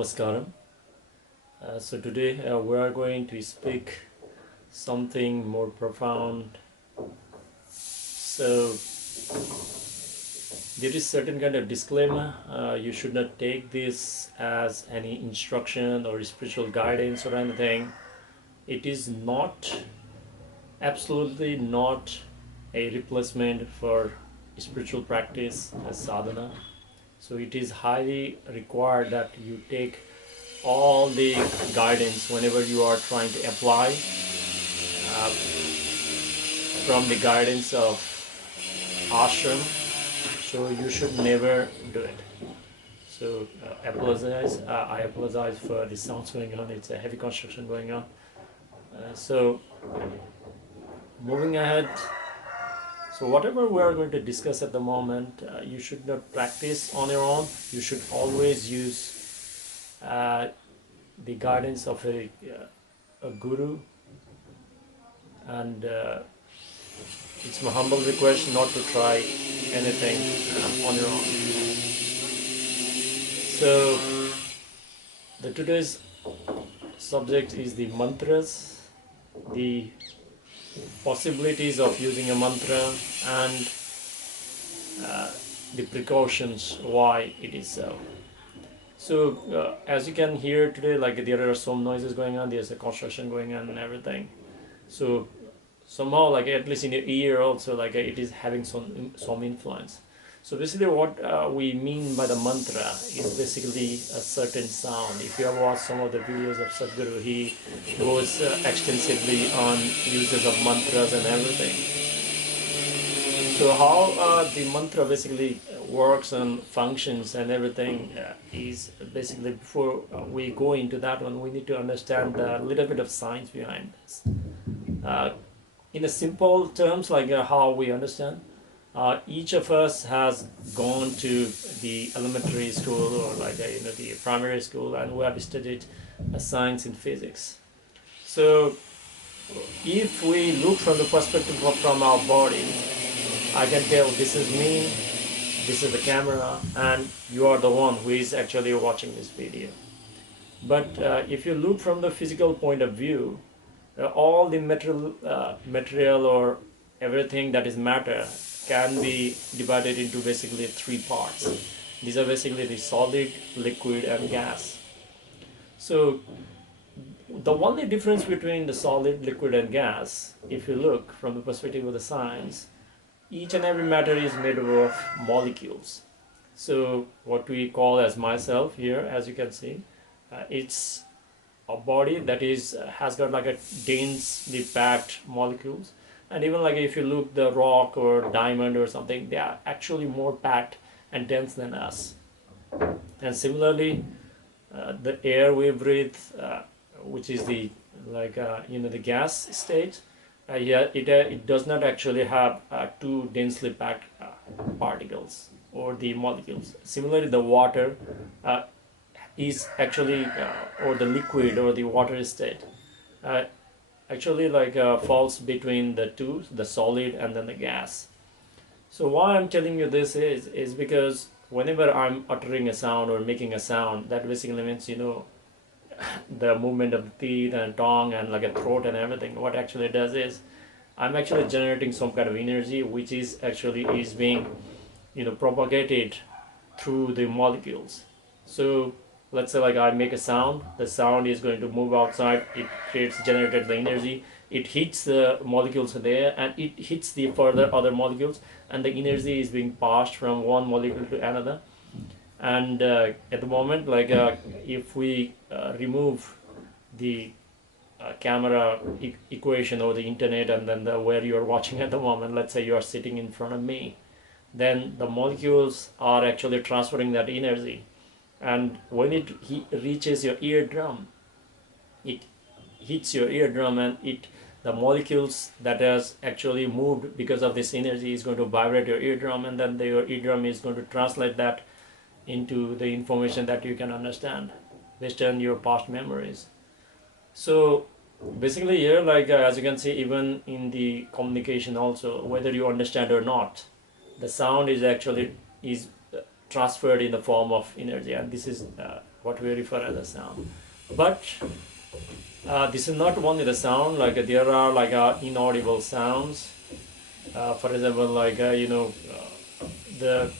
Namaskaram. So today we are going to speak something more profound. So there is certain kind of disclaimer. You should not take this as any instruction or spiritual guidance or anything. It is not, absolutely not a replacement for spiritual practice as sadhana. So it is highly required that you take all the guidance whenever you are trying to apply from the guidance of ashram. So you should never do it. So I apologize for the sounds going on. It's a heavy construction going on. So moving ahead. So whatever we are going to discuss at the moment, you should not practice on your own. You should always use the guidance of a guru, and it's my humble request not to try anything on your own. So the today's subject is the mantras, the possibilities of using a mantra, and the precautions why it is so. So as you can hear today, like there are some noises going on, there's a construction going on and everything. So somehow, like at least in your ear also, like it is having some influence. So basically what we mean by the mantra is basically a certain sound. If you have watched some of the videos of Sadhguru, he goes extensively on uses of mantras and everything. So how the mantra basically works and functions and everything is basically, before we go into that one, we need to understand a little bit of science behind this. In a simple terms, like how we understand, each of us has gone to the elementary school or like the primary school, and we have studied science and physics. So if we look from the perspective of from our body, I can tell this is me, this is the camera, and you are the one who is actually watching this video. But if you look from the physical point of view, all the material or everything that is matter can be divided into basically three parts. These are basically the solid, liquid, and gas. So the only difference between the solid, liquid, and gas, if you look from the perspective of the science, each and every matter is made up of molecules. So what we call as myself here, as you can see, it's a body that is has got like a densely packed molecules. And even like if you look the rock or diamond or something, they are actually more packed and dense than us. And similarly, the air we breathe, which is the the gas state, it does not actually have two densely packed particles or the molecules. Similarly, the water is actually or the liquid or the water state actually falls between the two, the solid and then the gas. So why I'm telling you this is because whenever I'm uttering a sound or making a sound, that basically means the movement of the teeth and tongue and like a throat and everything. What actually it does is I'm actually generating some kind of energy which is actually being propagated through the molecules. So let's say like I make a sound, the sound is going to move outside, it generated the energy, it hits the molecules there and it hits the further other molecules, and the energy is being passed from one molecule to another. And at the moment, if we remove the camera equation or the internet and then where you are watching at the moment, let's say you are sitting in front of me, then the molecules are actually transferring that energy. And when it reaches your eardrum, it hits your eardrum, and the molecules that has actually moved because of this energy is going to vibrate your eardrum, and then your eardrum is going to translate that into the information that you can understand based on your past memories. So basically here, as you can see, even in the communication also, whether you understand or not, the sound is actually transferred in the form of energy, and this is what we refer as a sound. But this is not only the sound, like there are like inaudible sounds. For example, like the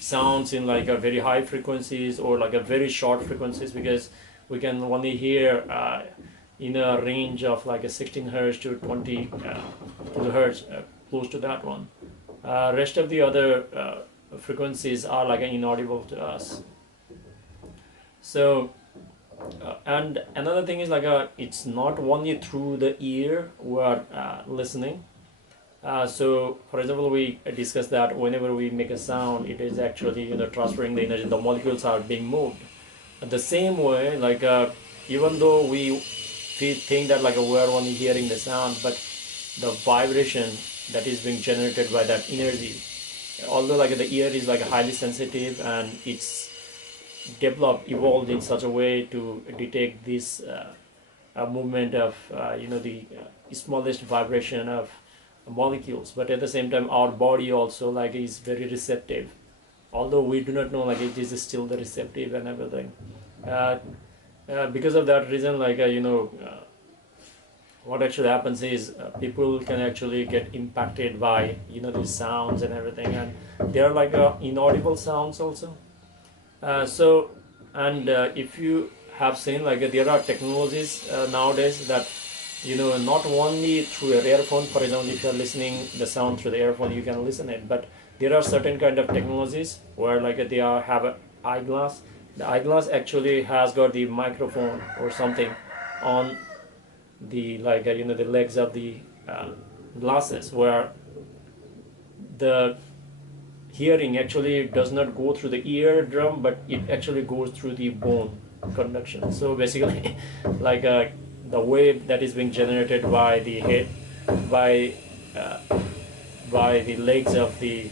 sounds in like a very high frequencies or like a very short frequencies, because we can only hear in a range of like a 16 hertz to 20 kilohertz, close to that one. Rest of the other frequencies are like inaudible to us. So and another thing is like it's not only through the ear we are listening. So for example, we discussed that whenever we make a sound, it is actually transferring the energy, the molecules are being moved. The same way, like even though we think that like we are only hearing the sound, but the vibration that is being generated by that energy, although like the ear is like highly sensitive and it's evolved in such a way to detect this movement of the smallest vibration of molecules, but at the same time our body also like is very receptive, although we do not know like it is still the receptive and everything. Because of that reason, like what actually happens is people can actually get impacted by these sounds and everything, and they are like inaudible sounds also. If you have seen, like there are technologies nowadays that not only through your earphone. For example, if you are listening the sound through the earphone, you can listen it, but there are certain kind of technologies where like they have an eyeglass. The eyeglass actually has got the microphone or something on the the legs of the glasses, where the hearing actually does not go through the eardrum, but it actually goes through the bone conduction. So basically like the wave that is being generated by the head, by the legs of the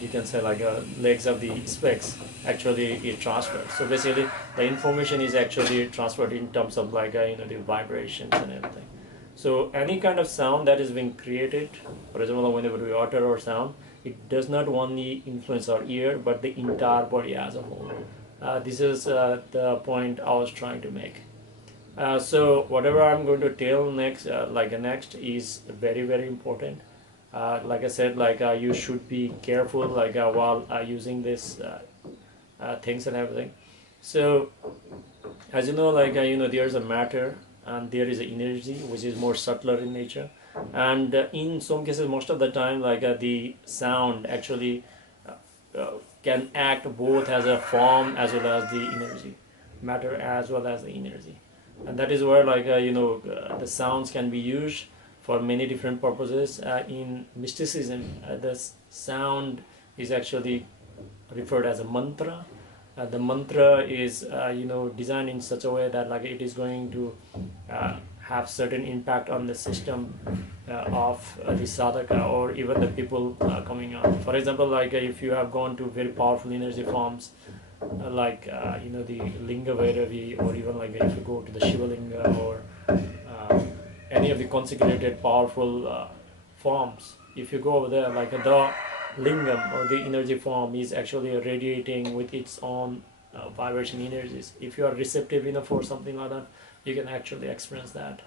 you can say like legs of the specs, actually it transfers. So basically the information is actually transferred in terms of like the vibrations and everything. So any kind of sound that is being created, for example, whenever we utter our sound, it does not only influence our ear but the entire body as a whole. This is the point I was trying to make. So whatever I'm going to tell next, next is very, very important. Like I said, like you should be careful like while using this things and everything. So as you know, like there's a matter and there is an energy which is more subtler in nature, and in some cases, most of the time, like the sound actually can act both as a form as well as the energy, matter as well as the energy. And that is where like the sounds can be used for many different purposes. In mysticism, the sound is actually referred as a mantra. The mantra is designed in such a way that like it is going to have certain impact on the system of the sadhaka or even the people coming on. For example, like if you have gone to very powerful energy forms, like the linga vairavi, or even like if you go to the shiva linga or any of the consecrated powerful forms, if you go over there, like the lingam or the energy form is actually radiating with its own vibration energies. If you are receptive enough for something like that, you can actually experience that.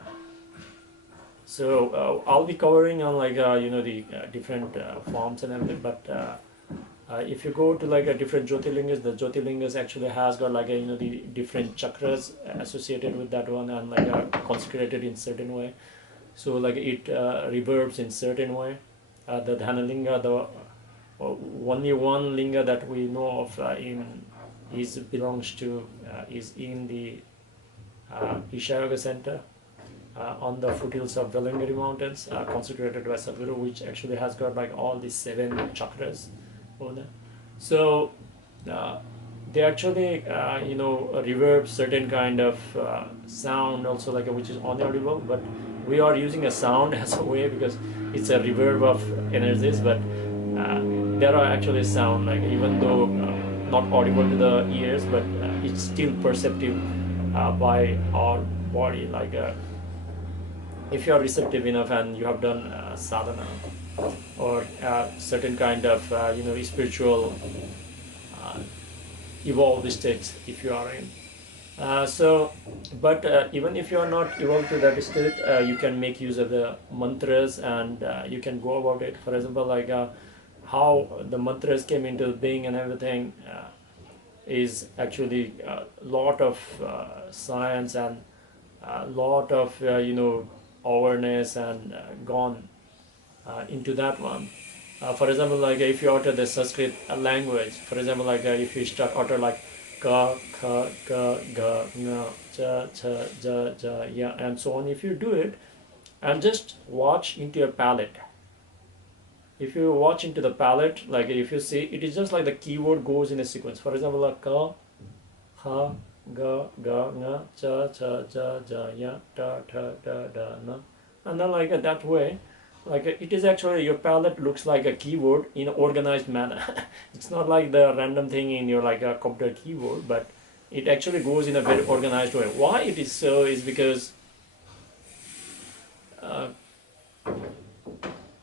So I'll be covering on like the different forms and everything, but if you go to like a different jyotirlingas, the jyotirlingas actually has got like the different chakras associated with that one, and like consecrated in certain way. So like it reverbs in certain way. The dhanalinga, the only one linga that we know of belongs to is in the Isha Yoga Center on the foothills of Velangiri Mountains, consecrated by Sadhguru, which actually has got like all these 7 chakras over there. So they actually reverb certain kind of sound also, like which is inaudible, but we are using a sound as a way because it's a reverb of energies, but there are actually sound, like even though not audible to the ears, but it's still perceptive by our body. Like if you are receptive enough and you have done sadhana or certain kind of spiritual evolved state if you are in. But even if you are not evolved to that state, you can make use of the mantras, and you can go about it. For example, like how the mantras came into being and everything is actually a lot of science and a lot of awareness and gone into that one. For example, like if you utter the Sanskrit language, for example, like if you start utter like ka, kha, ga, ga, nga, cha, cha, ja, ja, ya, and so on. If you do it, and just watch into your palate. If you watch into the palate, like if you see, it is just like the keyword goes in a sequence. For example, like ka, ha, ga, ga, nga, cha, cha, ja, ja, ya, ta, ta, da, da, na, and then like that way. Like it is actually, your palette looks like a keyboard in an organized manner. It's not like the random thing in your like a computer keyboard, but it actually goes in a very organized way. Why it is so is because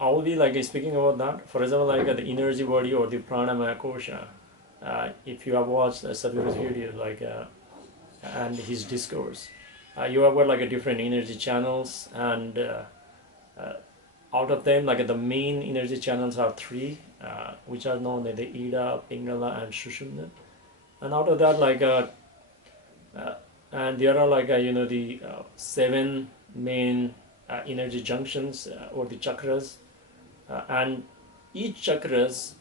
I'll be like speaking about that. For example, like the energy body or the pranamaya kosha. If you have watched Sadhguru's video, like and his discourse, you have got like a different energy channels, and out of them, like the main energy channels are three, which are known as the Ida, Pingala, and Shushumna. And out of that, like and there are like the seven main energy junctions or the chakras, and each chakras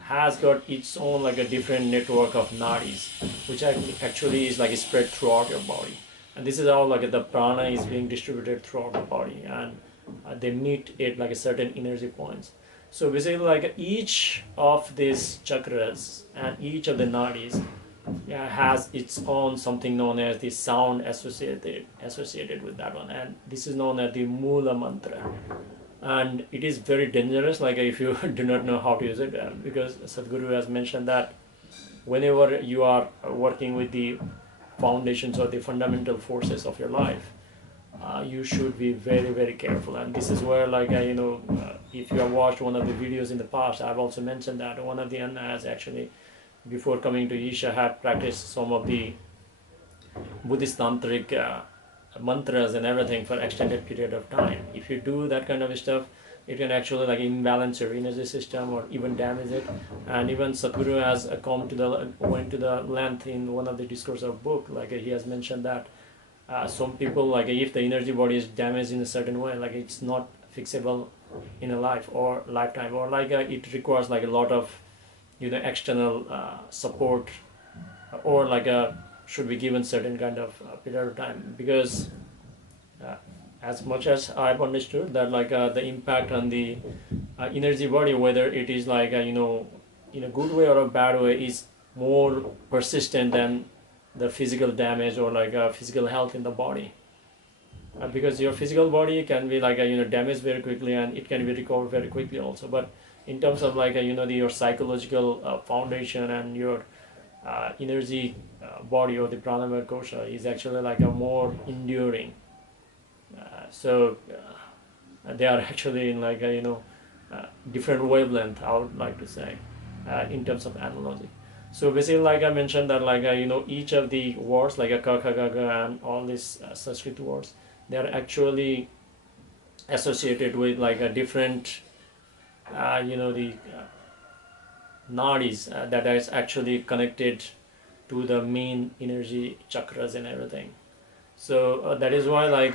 has got its own like a different network of nadis, which actually is like spread throughout your body. And this is how like the prana is being distributed throughout the body, and they meet at like a certain energy points. So basically, like each of these chakras and each of the nadis has its own something known as the sound associated with that one, and this is known as the Mula Mantra. And it is very dangerous, like if you do not know how to use it, because Sadhguru has mentioned that whenever you are working with the foundations or the fundamental forces of your life, you should be very, very careful. And this is where like if you have watched one of the videos in the past, I've also mentioned that one of the Annas actually, before coming to Isha, had practiced some of the Buddhist tantric mantras and everything for extended period of time. If you do that kind of stuff, it can actually like imbalance your energy system or even damage it. And even Sadhguru has went to the length in one of the discourse of book, like he has mentioned that some people, like if the energy body is damaged in a certain way, like it's not fixable in a life or lifetime, or like it requires like a lot of external support, or like should be given certain kind of period of time, because as much as I've understood that like the impact on the energy body, whether it is like in a good way or a bad way, is more persistent than the physical damage or like physical health in the body, because your physical body can be like damaged very quickly, and it can be recovered very quickly also. But in terms of like your psychological foundation and your energy body or the pranamaya kosha is actually like a more enduring. So they are actually in like different wavelength, I would like to say, in terms of analogy. So basically, like I mentioned that like each of the words like a ka, kha, ga, ga, and all these Sanskrit words, they are actually associated with like a different the nadis that is actually connected to the main energy chakras and everything. So that is why like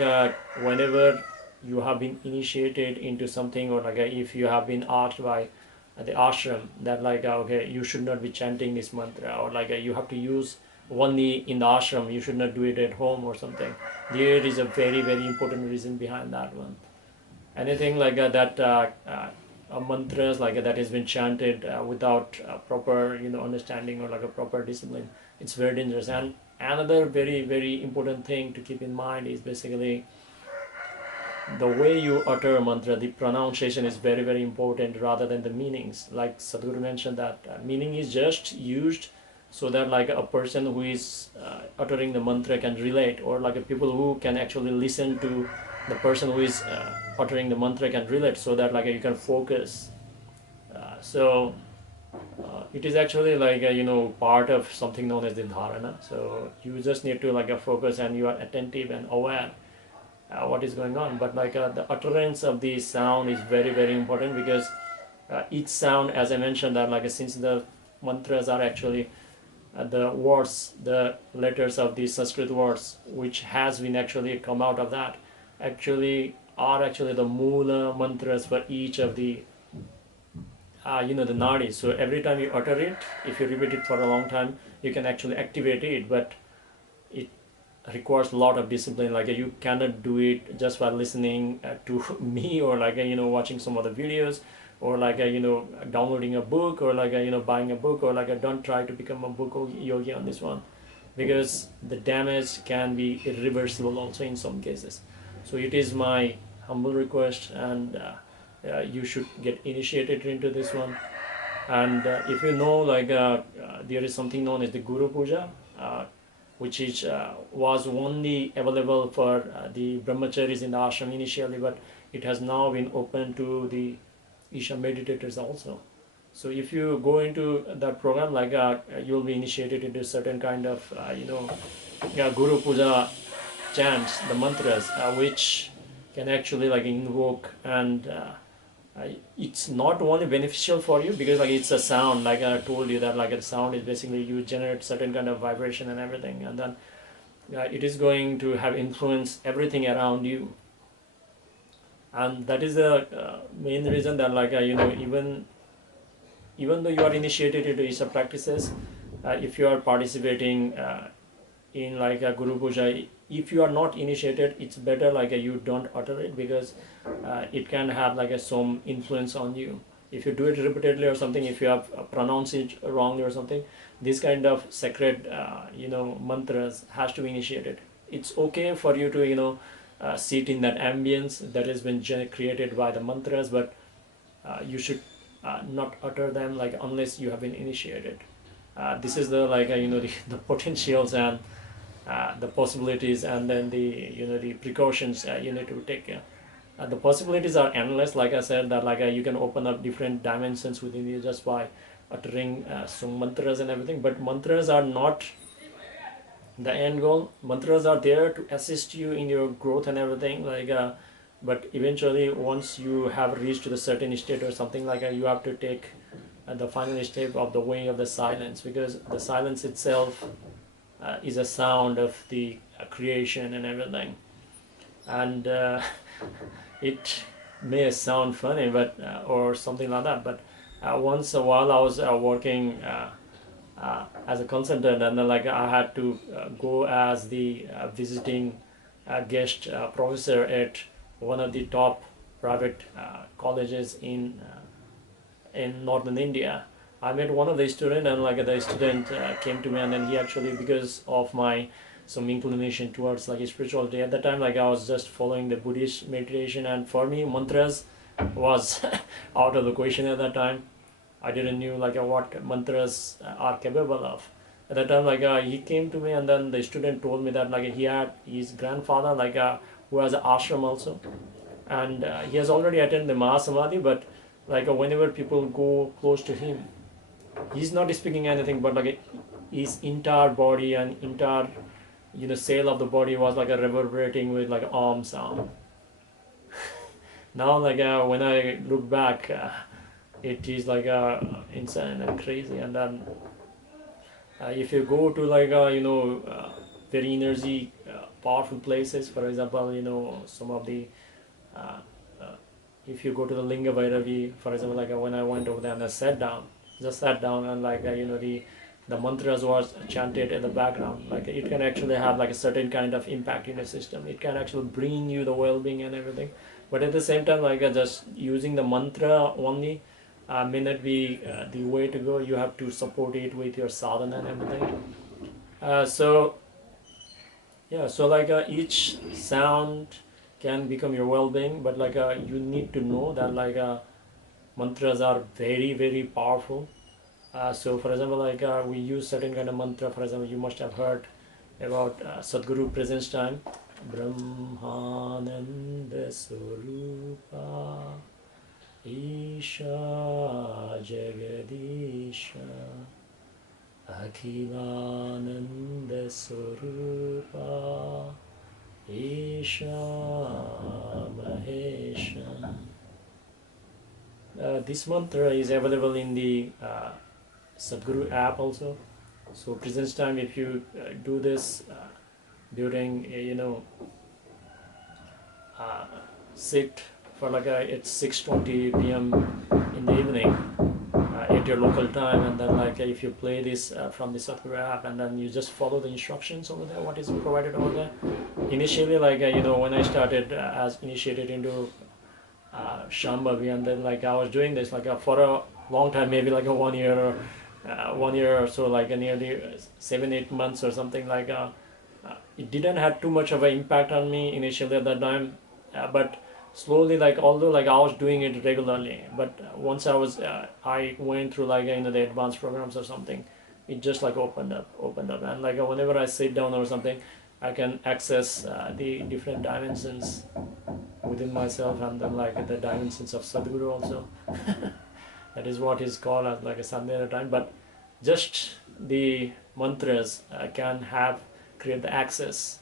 whenever you have been initiated into something, or like if you have been asked by the ashram that like okay, you should not be chanting this mantra, or like you have to use only in the ashram, you should not do it at home or something, there is a very, very important reason behind that one. Anything like that mantras like that has been chanted without proper understanding or like a proper discipline, it's very dangerous. And another very, very important thing to keep in mind is basically the way you utter a mantra. The pronunciation is very, very important rather than the meanings. Like Sadhguru mentioned that meaning is just used so that like a person who is uttering the mantra can relate, or like a people who can actually listen to the person who is uttering the mantra can relate, so that like you can focus. So it is actually like part of something known as the dharana. So you just need to focus, and you are attentive and aware what is going on. But the utterance of the sound is very very important, because each sound, as I mentioned, that since the mantras are actually the words, the letters of the Sanskrit words, which has been actually come out of that, actually are actually the Mula Mantras for each of the the nadis. So every time you utter it, if you repeat it for a long time, you can actually activate it, but it requires a lot of discipline. You cannot do it just by listening to me, or watching some other videos, or downloading a book, or buying a book, or don't try to become a book yogi on this one, because the damage can be irreversible also in some cases. So it is my humble request, and you should get initiated into this one. And if you know, there is something known as the Guru Puja, which is was only available for the brahmacharis in the ashram initially, but it has now been open to the Isha meditators also. So if you go into that program, you'll be initiated into certain kind of Guru Puja chants, the mantras, which can actually invoke, and it's not only beneficial for you because it's a sound, like I told you that the sound is basically you generate certain kind of vibration and everything, and then it is going to have influence everything around you. And that is the main reason that even though you are initiated into Isha practices, if you are participating in a Guru Puja, if you are not initiated, it's better you don't utter it, because it can have some influence on you. If you do it repeatedly or something, if you have pronounced it wrongly or something, this kind of sacred mantras has to be initiated. It's okay for you to sit in that ambience that has been created by the mantras, but you should not utter them unless you have been initiated. This is the the potentials and the possibilities, and then the precautions you need to take care. The possibilities are endless, like I said, that you can open up different dimensions within you just by uttering some mantras and everything. But mantras are not the end goal. Mantras are there to assist you in your growth and everything, but eventually once you have reached a certain state or something, you have to take the final step of the way of the silence, because the silence itself is a sound of the creation and everything. And it may sound funny, but or something like that, but once a while I was working as a consultant, and then I had to go as the visiting guest professor at one of the top private colleges in northern India. I met one of the students, and the student came to me, and then he actually, because of my some inclination towards spirituality at that time, I was just following the Buddhist meditation, and for me mantras was out of the question at that time. I didn't knew what mantras are capable of. At that time, he came to me, and then the student told me that he had his grandfather who has an ashram also, and he has already attended the Mahasamadhi, but whenever people go close to him, he's not speaking anything, but his entire body and entire cell of the body was reverberating with Om sound. Now when I look back, it is insane and crazy. And then if you go to very energy powerful places, for example, some of the if you go to the Linga Bhairavi, for example, when I went over there and I sat down, and the mantras was chanted in the background, it can actually have a certain kind of impact in the system. It can actually bring you the well-being and everything, but at the same time just using the mantra only may not be the way to go. You have to support it with your sadhana and everything. So each sound can become your well-being, but you need to know that mantras are very very powerful. So for example, we use certain kind of mantra. For example, you must have heard about Sadhguru presence time. Brahmananda Swarupa Isha Jagadisha Akhilananda Swarupa Isha Mahesha. This mantra is available in the Sadhguru app also. So present time, if you do this during sit for it's 6:20 p.m. in the evening at your local time, and then if you play this from the Sadhguru app, and then you just follow the instructions over there, what is provided over there. Initially, when I started as initiated into Shambhavi, and then I was doing this for a long time, maybe a 1 year or 1 year or so, nearly 7-8 months or something. It didn't have too much of an impact on me initially at that time, but slowly, although I was doing it regularly, but once I went through the advanced programs or something, it just opened up, and whenever I sit down or something, I can access the different dimensions within myself, and then the dimensions of Sadhguru also. That is what is called as a Sandhya time. But just the mantras can create the access,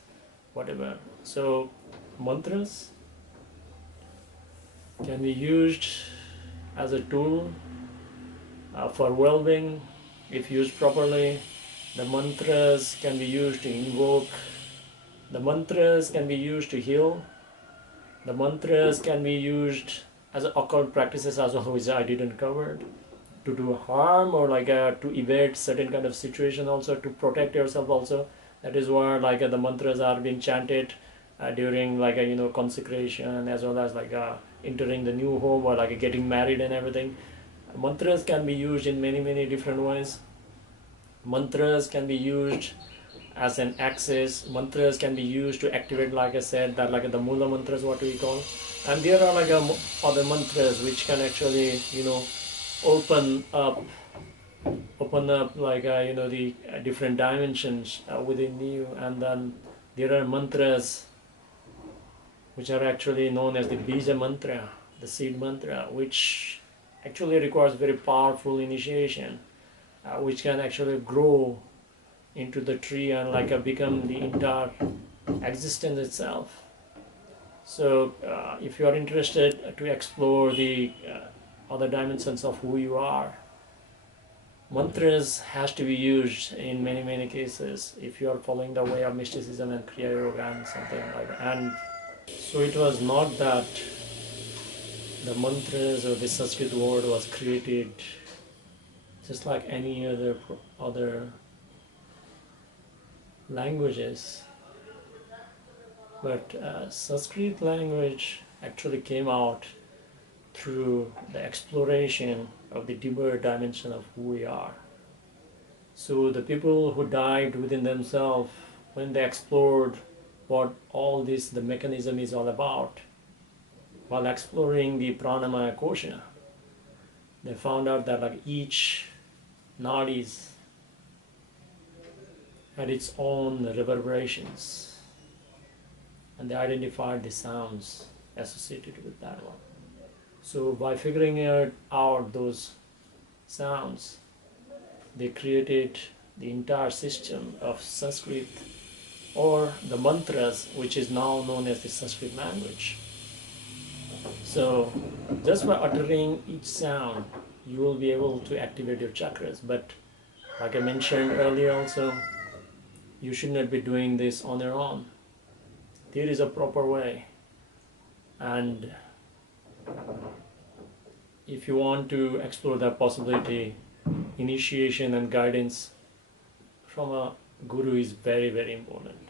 whatever. So mantras can be used as a tool for well-being if used properly. The mantras can be used to invoke. The mantras can be used to heal. The mantras can be used as occult practices as well, which I didn't cover, to do harm or to evade certain kind of situation, also to protect yourself also. That is why the mantras are being chanted during consecration, as well as entering the new home or getting married and everything. Mantras can be used in many different ways. Mantras can be used as an access. Mantras can be used to activate, like I said, that the Mula Mantra is what we call. And there are other mantras which can actually open up the different dimensions within you. And then there are mantras which are actually known as the Bija Mantra, the seed mantra, which actually requires very powerful initiation, which can actually grow into the tree and become the entire existence itself. So if you are interested to explore the other dimensions of who you are, mantras has to be used in many cases if you are following the way of mysticism and Kriya Yoga and something like that. And so it was not that the mantras or the Sanskrit word was created just like any other languages, but Sanskrit language actually came out through the exploration of the deeper dimension of who we are. So the people who dived within themselves, when they explored what all this, the mechanism is all about, while exploring the pranamaya kosha, they found out that each nadis had its own reverberations, and they identified the sounds associated with that one. So by figuring out those sounds, they created the entire system of Sanskrit, or the mantras, which is now known as the Sanskrit language. So just by uttering each sound, you will be able to activate your chakras. But like I mentioned earlier also, you should not be doing this on your own. There is a proper way. And if you want to explore that possibility, initiation and guidance from a guru is very important.